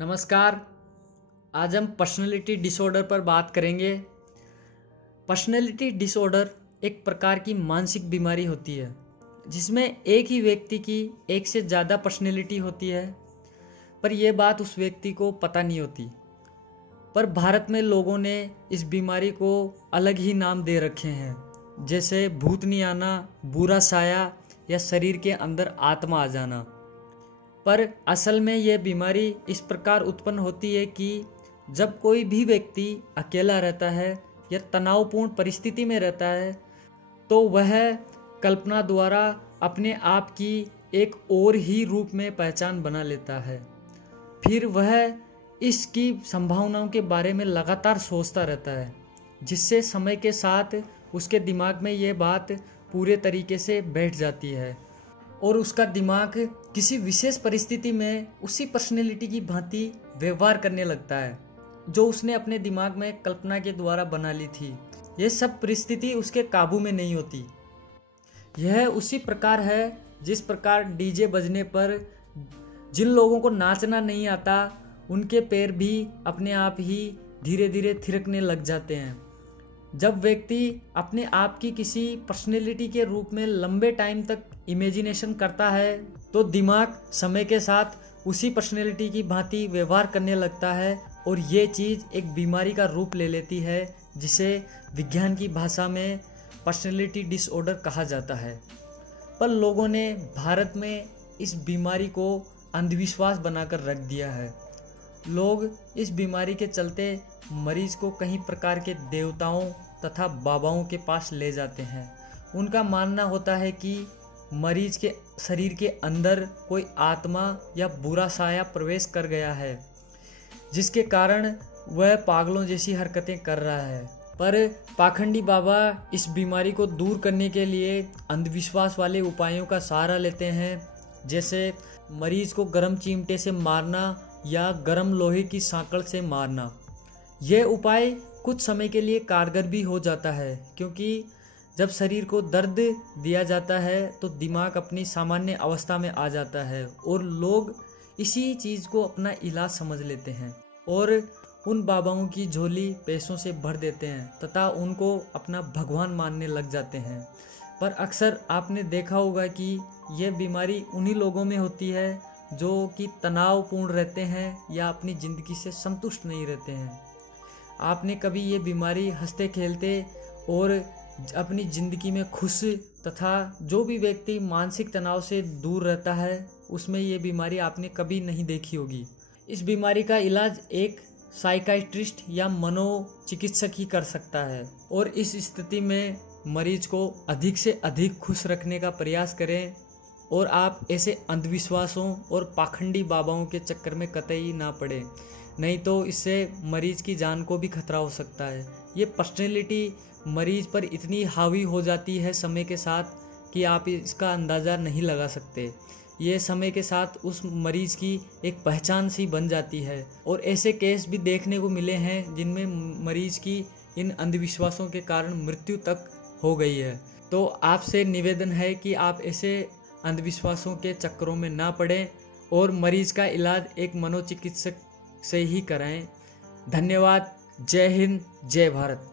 नमस्कार। आज हम पर्सनैलिटी डिसऑर्डर पर बात करेंगे। पर्सनैलिटी डिसऑर्डर एक प्रकार की मानसिक बीमारी होती है जिसमें एक ही व्यक्ति की एक से ज़्यादा पर्सनैलिटी होती है, पर यह बात उस व्यक्ति को पता नहीं होती। पर भारत में लोगों ने इस बीमारी को अलग ही नाम दे रखे हैं, जैसे भूतनी आना, बुरा साया या शरीर के अंदर आत्मा आ जाना। पर असल में यह बीमारी इस प्रकार उत्पन्न होती है कि जब कोई भी व्यक्ति अकेला रहता है या तनावपूर्ण परिस्थिति में रहता है तो वह कल्पना द्वारा अपने आप की एक और ही रूप में पहचान बना लेता है। फिर वह इसकी संभावनाओं के बारे में लगातार सोचता रहता है, जिससे समय के साथ उसके दिमाग में ये बात पूरे तरीके से बैठ जाती है और उसका दिमाग किसी विशेष परिस्थिति में उसी पर्सनैलिटी की भांति व्यवहार करने लगता है जो उसने अपने दिमाग में कल्पना के द्वारा बना ली थी। यह सब परिस्थिति उसके काबू में नहीं होती। यह उसी प्रकार है जिस प्रकार डीजे बजने पर जिन लोगों को नाचना नहीं आता उनके पैर भी अपने आप ही धीरे धीरे थिरकने लग जाते हैं। जब व्यक्ति अपने आप की किसी पर्सनैलिटी के रूप में लंबे टाइम तक इमेजिनेशन करता है तो दिमाग समय के साथ उसी पर्सनैलिटी की भांति व्यवहार करने लगता है और ये चीज़ एक बीमारी का रूप ले लेती है, जिसे विज्ञान की भाषा में पर्सनैलिटी डिसऑर्डर कहा जाता है। पर लोगों ने भारत में इस बीमारी को अंधविश्वास बनाकर रख दिया है। लोग इस बीमारी के चलते मरीज को कई प्रकार के देवताओं तथा बाबाओं के पास ले जाते हैं। उनका मानना होता है कि मरीज के शरीर के अंदर कोई आत्मा या बुरा साया प्रवेश कर गया है, जिसके कारण वह पागलों जैसी हरकतें कर रहा है। पर पाखंडी बाबा इस बीमारी को दूर करने के लिए अंधविश्वास वाले उपायों का सहारा लेते हैं, जैसे मरीज को गर्म चिमटे से मारना या गर्म लोहे की सांकड़ से मारना। यह उपाय कुछ समय के लिए कारगर भी हो जाता है, क्योंकि जब शरीर को दर्द दिया जाता है तो दिमाग अपनी सामान्य अवस्था में आ जाता है और लोग इसी चीज़ को अपना इलाज समझ लेते हैं और उन बाबाओं की झोली पैसों से भर देते हैं तथा उनको अपना भगवान मानने लग जाते हैं। पर अक्सर आपने देखा होगा कि यह बीमारी उन्हीं लोगों में होती है जो कि तनावपूर्ण रहते हैं या अपनी ज़िंदगी से संतुष्ट नहीं रहते हैं। आपने कभी ये बीमारी हंसते खेलते और अपनी ज़िंदगी में खुश तथा जो भी व्यक्ति मानसिक तनाव से दूर रहता है उसमें ये बीमारी आपने कभी नहीं देखी होगी। इस बीमारी का इलाज एक साइकाइट्रिस्ट या मनोचिकित्सक ही कर सकता है और इस स्थिति में मरीज को अधिक से अधिक खुश रखने का प्रयास करें और आप ऐसे अंधविश्वासों और पाखंडी बाबाओं के चक्कर में कतई ना पड़े, नहीं तो इससे मरीज की जान को भी खतरा हो सकता है। ये पर्सनैलिटी मरीज पर इतनी हावी हो जाती है समय के साथ कि आप इसका अंदाज़ा नहीं लगा सकते। ये समय के साथ उस मरीज की एक पहचान सी बन जाती है और ऐसे केस भी देखने को मिले हैं जिनमें मरीज की इन अंधविश्वासों के कारण मृत्यु तक हो गई है। तो आपसे निवेदन है कि आप ऐसे अंधविश्वासों के चक्करों में ना पड़ें और मरीज का इलाज एक मनोचिकित्सक से ही कराएं। धन्यवाद। जय हिंद, जय भारत।